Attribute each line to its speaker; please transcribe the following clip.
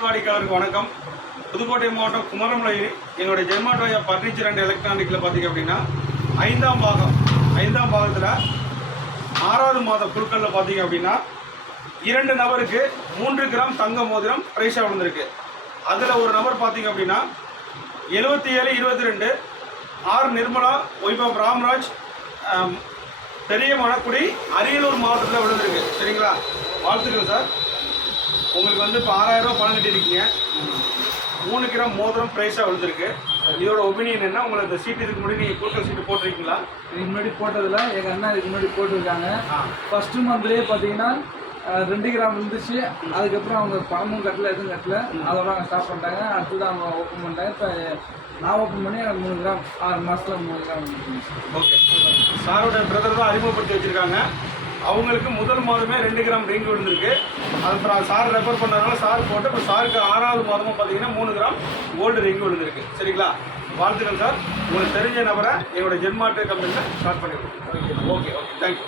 Speaker 1: வாடிக்கையாளருக்கு வணக்கம். புதுக்கோட்டை மாவட்டம் குமரமலையில் என்னுடைய ஜெர்மாட்டோயா பர்னிச்சர் அண்ட் எலக்ட்ரானிக்கில் பார்த்தீங்க அப்படின்னா ஐந்தாம் பாகம் ஐந்தாம் பாகத்தில் ஆறாவது மாத குழுக்களில் பார்த்தீங்க அப்படின்னா இரண்டு நபருக்கு மூன்று கிராம் தங்க மோதிரம் பிரைஸாக விழுந்திருக்கு. அதில் ஒரு நபர் பார்த்தீங்க அப்படின்னா எழுபத்தி ஏழு இருபத்தி ரெண்டு R Nirmala wife of Ramraj Periya Manakkudi Ariyalur மாவட்டத்தில் விழுந்திருக்கு. சரிங்களா? வாழ்த்துக்கள் சார். உங்களுக்கு வந்து இப்போ ஆறாயிரம் ரூபாய் பணம் கட்டியிருக்கீங்க. மூணு கிராம் மோதிரம் ப்ரைஸாக விழுந்திருக்கு இதோட ஒப்பீனியன் என்ன? உங்களுக்கு இந்த சீட்டு இதுக்கு முன்னாடி நீங்கள் கூட்டல் சீட்டு போட்டிருக்கீங்களா?
Speaker 2: இதுக்கு முன்னாடி போட்டதில் எங்கள் அண்ணா இதுக்கு முன்னாடி போட்டிருக்காங்க. ஃபஸ்ட்டு மந்த்லேயே பார்த்தீங்கன்னா ரெண்டு கிராம் இருந்துச்சு. அதுக்கப்புறம் அவங்க பணமும் கட்டல எதுவும் கட்டல. அதோட அவங்க ஸ்டாப் பண்ணிட்டாங்க. அடுத்தது அவங்க ஓப்பன் பண்ணிட்டாங்க. இப்போ நான் ஓப்பன் பண்ணி எனக்கு மூணு கிராம் ஆறு மாதத்தில் மூணு கிராம்.
Speaker 1: ஓகே சாரோட பிரதர் தான் அறிமுகப்படுத்தி வச்சிருக்காங்க. அவங்களுக்கு முதல் மாதமே ரெண்டு கிராம் ரிங் விழுந்திருக்கு. அது அப்புறம் சார் ரெஃபர் பண்ணதுனால சார் போட்டு இப்போ சாருக்கு ஆறாவது மாதமும் பார்த்தீங்கன்னா மூணு கிராம் கோல்டு ரிங் விழுந்திருக்கு. சரிங்களா? வாழ்த்துக்கள் சார். உங்களுக்கு தெரிஞ்ச நபரை எங்களோட ஜென்மாட்டு கம்பெனியில் ஸ்டார்ட் பண்ணிடுவோம் ஓகே ஓகே தேங்க்யூ